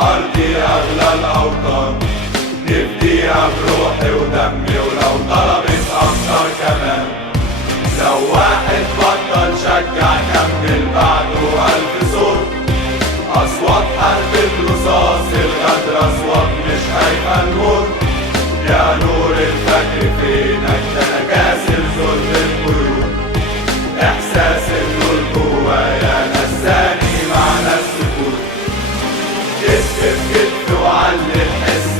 أرضي أغلى الأوطان، نفديها بروحي ودمي ولو طلبت أكتر كمان. لو واحد بطل شجع كمل بعده ألف صوت، أصوات حرب الرصاص الغدر أصوات مش هيبقى الموت. يا نور الفجر فينك ده أنا كاسر ذل القيود، إحساس النور جوايا نساني معنى السكوت. كتف في كتف وعلي الحس